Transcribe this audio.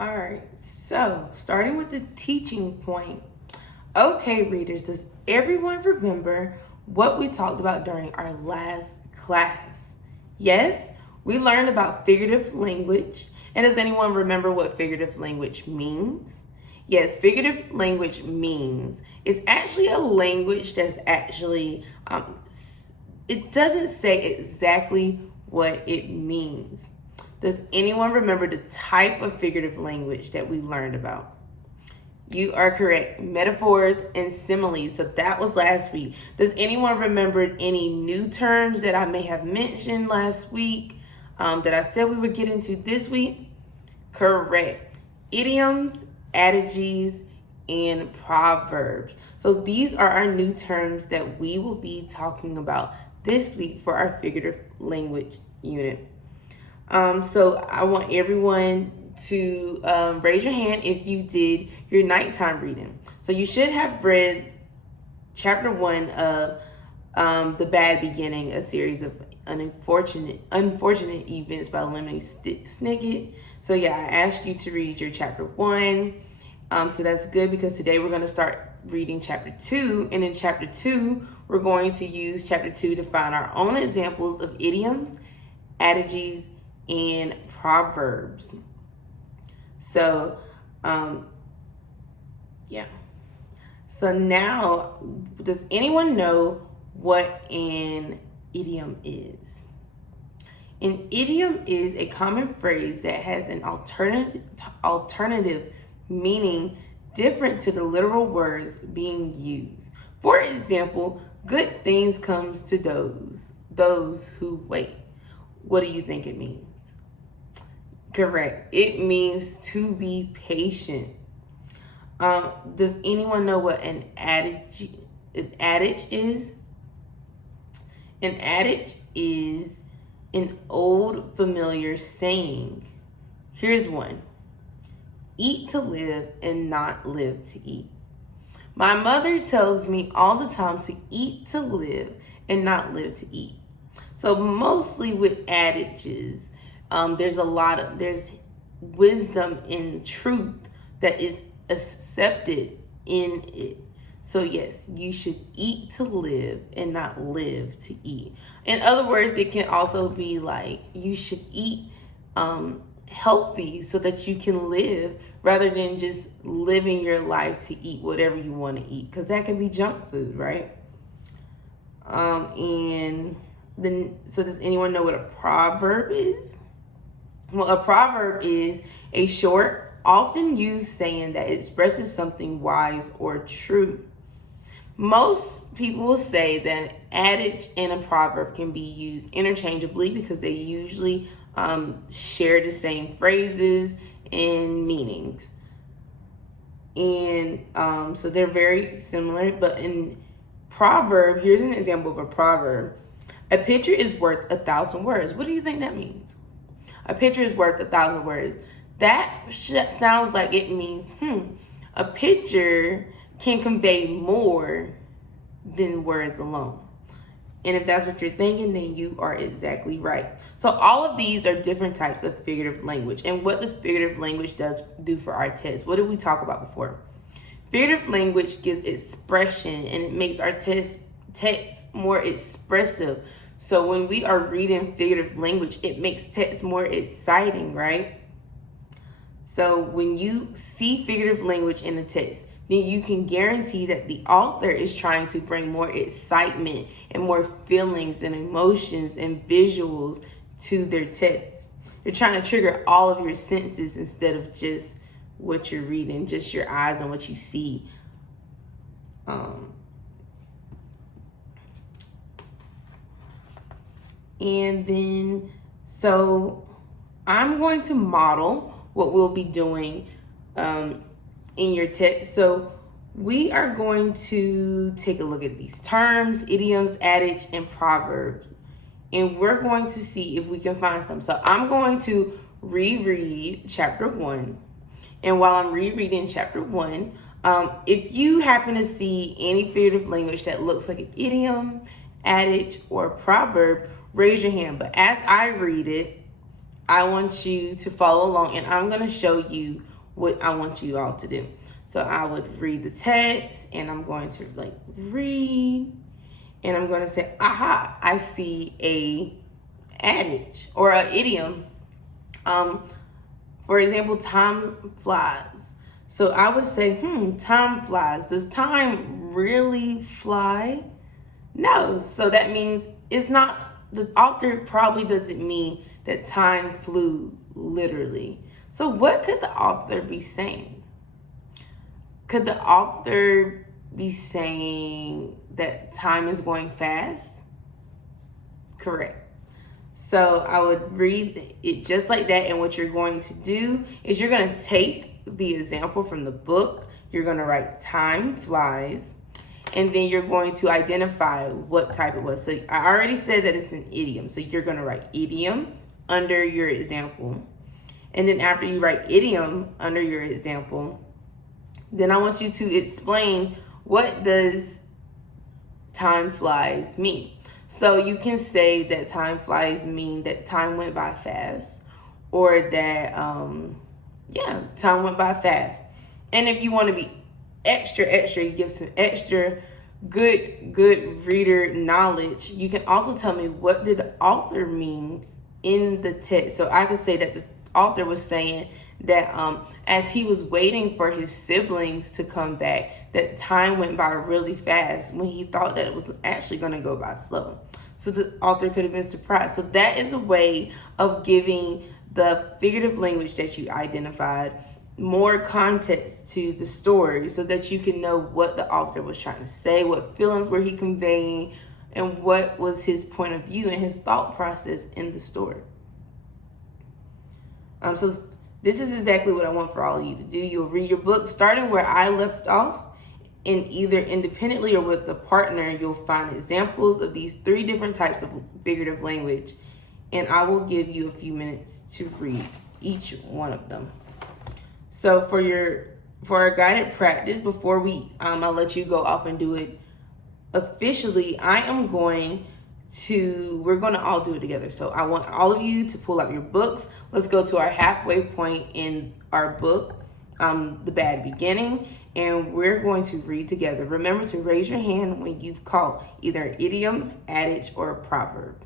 All right, so starting with the teaching point. Okay, readers, does everyone remember what we talked about during our last class? Yes, we learned about figurative language. And does anyone remember what figurative language means? Yes, figurative language means it's actually a language that's actually, it doesn't say exactly what it means. Does anyone remember the type of figurative language that we learned about? You are correct. Metaphors and similes. So that was last week. Does anyone remember any new terms that I may have mentioned last week that I said we would get into this week? Correct. Idioms, adages, and proverbs. So these are our new terms that we will be talking about this week for our figurative language unit. So I want everyone to raise your hand if you did your nighttime reading. So you should have read chapter 1 of The Bad Beginning, a series of unfortunate events by Lemony Snicket. So yeah, I asked you to read your chapter 1. So that's good because today we're going to start reading chapter 2. And in chapter 2, we're going to use chapter 2 to find our own examples of idioms, adages, and proverbs. So, yeah. So now, does anyone know what an idiom is? An idiom is a common phrase that has an alternative meaning different to the literal words being used. For example, good things comes to those who wait. What do you think it means? Correct. It means to be patient. Does anyone know what an adage is? An adage is an old familiar saying. Here's one. Eat to live and not live to eat. My mother tells me all the time to eat to live and not live to eat. So mostly with adages, there's wisdom and truth that is accepted in it. So yes, you should eat to live and not live to eat. In other words, it can also be like you should eat healthy so that you can live rather than just living your life to eat whatever you want to eat, because that can be junk food, right? So does anyone know what a proverb is? Well, a proverb is a short, often used saying that expresses something wise or true. Most people will say that an adage and a proverb can be used interchangeably because they usually share the same phrases and meanings. And so they're very similar. But in proverb, here's an example of a proverb. A picture is worth 1,000 words. What do you think that means? A picture is worth 1,000 words. That sounds like it means, a picture can convey more than words alone. And if that's what you're thinking, then you are exactly right. So all of these are different types of figurative language. And what does figurative language do for our text? What did we talk about before? Figurative language gives expression and it makes our text more expressive. So when we are reading figurative language, it makes text more exciting, right? So when you see figurative language in the text, then you can guarantee that the author is trying to bring more excitement and more feelings and emotions and visuals to their text. They're trying to trigger all of your senses instead of just what you're reading, just your eyes and what you see. And then, so I'm going to model what we'll be doing in your text. So we are going to take a look at these terms, idioms, adage, and proverbs. And we're going to see if we can find some. So I'm going to reread chapter 1. And while I'm rereading chapter 1, if you happen to see any figurative language that looks like an idiom, adage, or proverb, raise your hand. But as I read it, I want you to follow along, and I'm going to show you what I want you all to do. So I would read the text, and I'm going to read, and I'm going to say, aha, I see a adage or an idiom. For example, time flies. So I would say, time flies. Does time really fly? No. So that means it's not, the author probably doesn't mean that time flew literally. So what could the author be saying? Could the author be saying that time is going fast? Correct. So I would read it just like that, and what you're going to do is you're going to take the example from the book, you're going to write time flies, and then you're going to identify what type it was. So I already said that it's an idiom, so you're going to write idiom under your example. And then after you write idiom under your example, then I want you to explain, what does time flies mean? So you can say that time flies mean that time went by fast, or that, time went by fast. And if you want to be extra, you give some extra good reader knowledge, you can also tell me, what did the author mean in the text? So I could say that the author was saying that as he was waiting for his siblings to come back, that time went by really fast when he thought that it was actually going to go by slow. So the author could have been surprised. So that is a way of giving the figurative language that you identified more context to the story, so that you can know what the author was trying to say, what feelings were he conveying, and what was his point of view and his thought process in the story. So this is exactly what I want for all of you to do. You'll read your book starting where I left off, and either independently or with a partner, you'll find examples of these 3 different types of figurative language, and I will give you a few minutes to read each one of them. So for our guided practice, before I'll let you go off and do it officially, we're going to all do it together. So I want all of you to pull out your books. Let's go to our halfway point in our book, The Bad Beginning, and we're going to read together. Remember to raise your hand when you've caught either an idiom, adage, or a proverb.